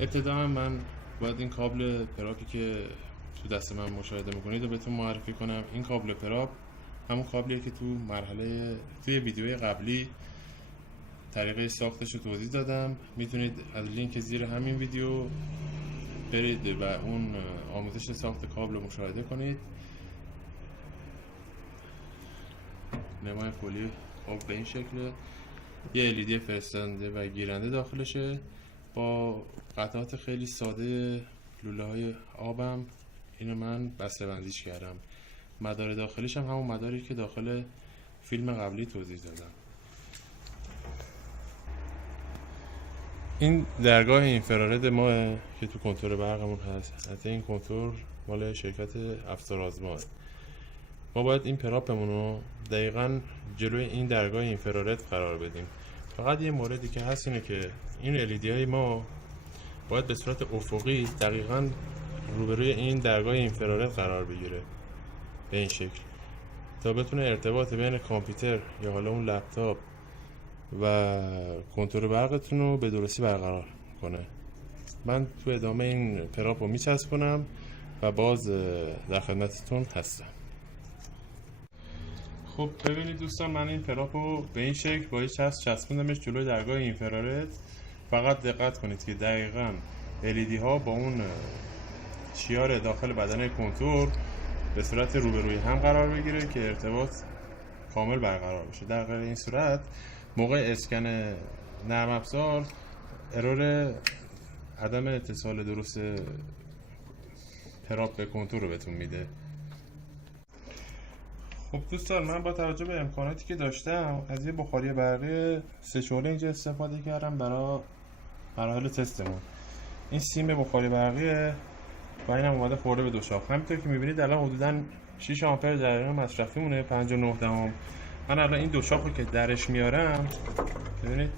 ابتدا من باید این کابل پراپی که تو دست من مشاهده میکنید رو بهتون معرفی کنم. این کابل پراپ همون کابلیه که توی ویدیوی قبلی طریقه ساختش رو توضیح دادم. میتونید از لینک زیر همین ویدیو برید و اون آموزش ساخت کابل رو مشاهده کنید. نمای کلی کابل به این شکله، یه LED فرستنده و گیرنده داخلشه با قطعات خیلی ساده لوله های آبم. اینو من بسته بندیش کردم. مدار داخلیش هم همون مداری که داخل فیلم قبلی توضیح دادم. این درگاه اینفرارد ماه که تو کنتور برقمون هست. حتی این کنتور مال شرکت افسارآزما. ما باید این پراپمون رو دقیقاً جلوی این درگاه اینفرارد قرار بدیم. فقط یه موردی که هست اینه که این LED های ما باید به صورت افقی دقیقاً روبروی این درگاه اینفرارد قرار بگیره به این شکل تا بتونه ارتباط بین کامپیوتر یا حالا اون لپتاپ و کنتور برقتون رو به درستی برقرار کنه. من تو ادامه این پراپ رو میچسبونم و باز در خدمتتون هستم. خب ببینید دوستان، من این پراپ رو به این شکل با چسب چسبوندمش جلوی درگاه اینفرارد. فقط دقت کنید که دقیقاً LED ها با اون چیار داخل بدن کنتور به صورت روبروی هم قرار بگیره که ارتباط کامل برقرار بشه. در غیر این صورت موقع اسکن نرم افزار ارور عدم اتصال درست پراپ به کنتور رو بهتون میده. خب دوستان، من با توجه به امکاناتی که داشتم از یه بخاری برقی 3 شعله اینجا استفاده کردم برای مراحل تستمون. این سیم بخاری برقیه و اینم اومده خورده به دو شاخ. همینطور که میبینید الان حدوداً 6 آمپر جریان مصرفی مونه 59 دهم. من الان این دو شاخو که درش میارم ببینید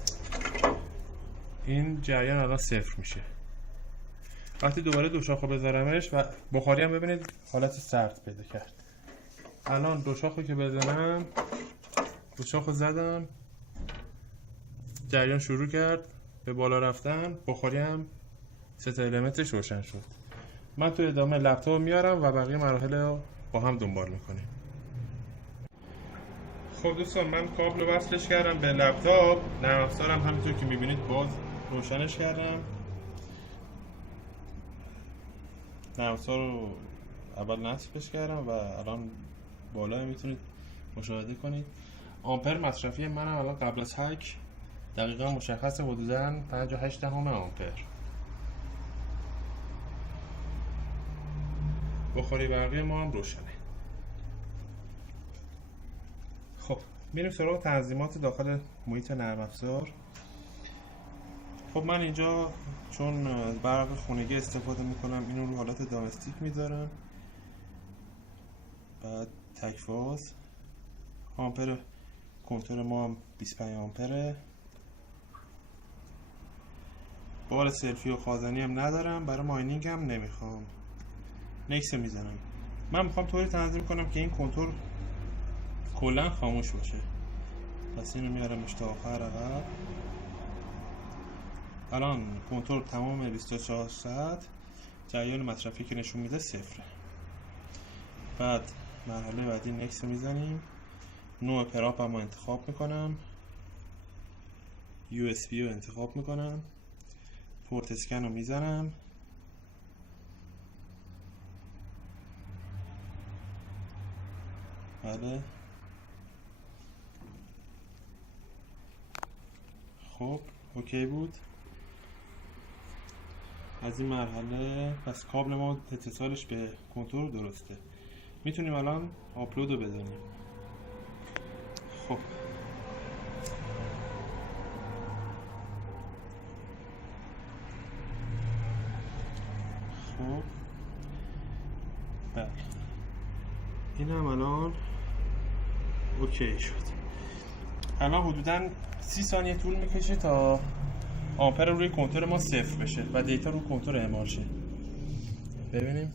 این جریان الان صفر میشه. وقتی دوباره دو شاخو بذارمش و بخاری هم ببینید حالت سرد پیدا کرد. الان دو شاخو که بزنم، دو شاخو زدم، جریان شروع کرد به بالا رفتن، بخاری هم ست المنتش روشن شد. من تو ادامه لپتاپ میارم و بقیه مراحل رو با هم دنبال میکنیم. خب دوستان، من کابل رو وصلش کردم به لپتاپ. نرم افزارم همینطور که میبینید باز روشنش کردم. نرم افزار رو اول نصبش کردم و الان بالا میتونید مشاهده کنید. آمپر مصرفی منم الان قبل از هک دقیقا مشخص حدوداً 58 دهم آمپر. بخاری برقی ما هم روشنه. خب میریم سراغ تنظیمات داخل محیط نرم افزار. خب من اینجا چون از برق خونگی استفاده میکنم اینو رو حالت دامستیک میذارم. بعد تکفاز آمپر کنتور ما هم 25 آمپره. بار سلفی و خازنی هم ندارم، برای ماینینگ هم نمیخوام. نکس میزنم. من میخوام طوری تنظیم کنم که این کنتور کلا خاموش باشه. پس اینو میارمش تا آخر عقب. الان کنتور تمام 24 ساعت جریان مصرفی که نشون میده صفره. بعد مرحله بعدی نکس میزنیم. نوع پراپ هم انتخاب میکنم. USB رو انتخاب میکنم. پورت اسکن رو میزنم. بله. خب اوکی بود. از این مرحله پس کابل ما اتصالش به کنتور درسته. میتونیم الان آپلود رو بزنیم. خب بله، این هم الان اوکی شد. الان حدوداً 30 ثانیه طول میکشه تا آمپر روی کنتور ما صفر بشه و دیتا رو کنتور اعمال شه. ببینیم.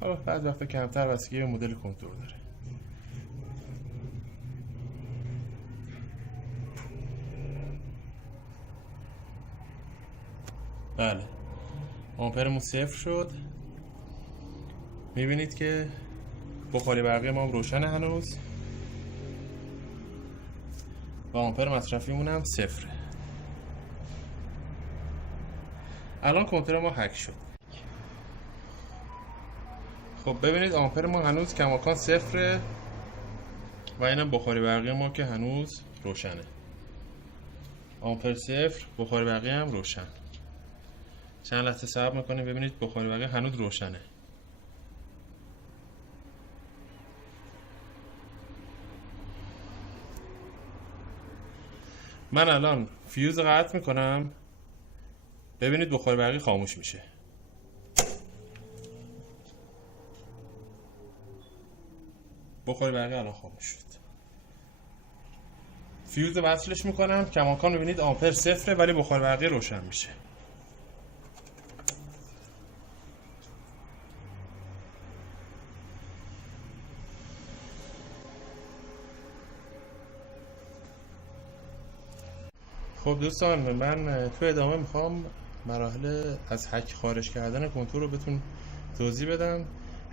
حالا بعضی وقتا کمتر بستگی به مدل کنتور داره. بله آمپرمون صفر شد. میبینید که بخاری برقی ما هم روشنه هنوز و آمپر مصرفیمون هم صفره. الان کنتور ما هک شد. خب ببینید آمپر ما هنوز کماکان صفره و اینم بخاری برقی ما که هنوز روشنه. آمپر صفر، بخاری برقی هم روشن. چند لحظه صبر میکنیم ببینید بخاری برقی هنوز روشنه. من الان فیوز قطع میکنم، ببینید بخاری برقی خاموش میشه. بخاری برقی الان خاموش شد. فیوز رو وصلش میکنم، کماکان ببینید آمپر صفره ولی بخاری برقی روشن میشه. خب دوستان من تو ادامه میخوام مراحل از هک خارج کردن کنتور رو بهتون توضیح بدم.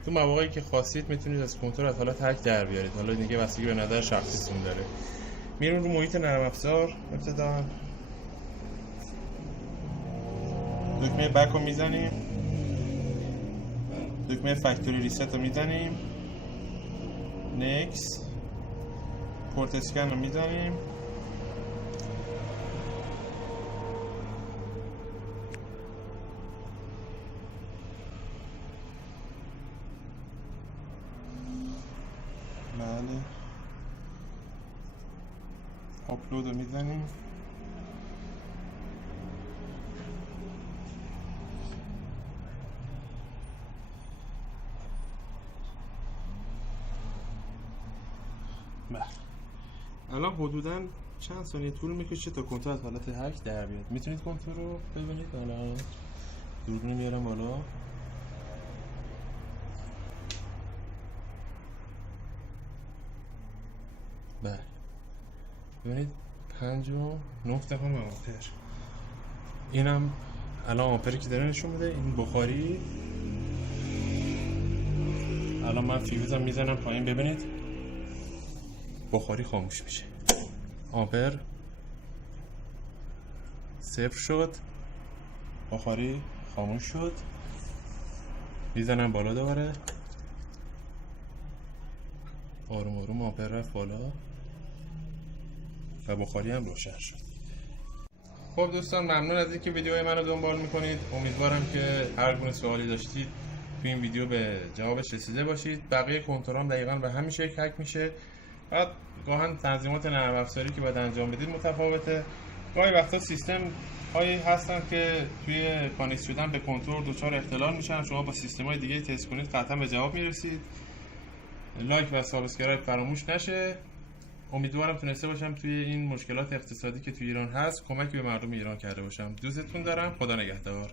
تو مواقعی که خواستید میتونید از کنتور از حالت هک در بیارید. حالا دیگه بستگی به نظر شخصیتون داره. میرون رو محیط نرم افزار، ابتدا دکمه بک رو میزنیم، دکمه فکتوری ریست رو میزنیم، نکس، پورت اسکن رو میزنیم، بله آپلود رو میزنیم، بله الان حدوداً چند ثانیه طول میکشه تا کنتور از حالت هک در بیاد. میتونید کنتور رو ببینید. حالا دوربین میارم بالا، بله ببینید 5.9 آمپر. اینم الان آمپری که داره نشون میده. این بخاری الان من فیوزم میزنم پایین، ببینید بخاری خاموش میشه. آمپر صفر شد، بخاری خاموش شد. میزنم بالا دوباره، آروم آروم آمپر رفت بالا و بخاری هم روشن شد. خب دوستان ممنون از اینکه ویدیوهای منو دنبال میکنید. امیدوارم که هر گونه سوالی داشتید تو این ویدیو به جوابش رسیده باشید. بقیه کنتورام دقیقاً به همین شکل هک میشه. بعد گاهن تنظیمات نرم افزاری که باید انجام بدید متفاوته. گاهی وقتا سیستم هایی هستن که توی کانکت شدن به کنترل دچار اختلال میشن. شما با سیستم های دیگه تست کنید قطعا به جواب میرسید. لایک و سابسکرایب فراموش نشه. امیدوارم تونسته باشم توی این مشکلات اقتصادی که توی ایران هست کمکی به مردم ایران کرده باشم. دوستتون دارم. خدا نگهدار.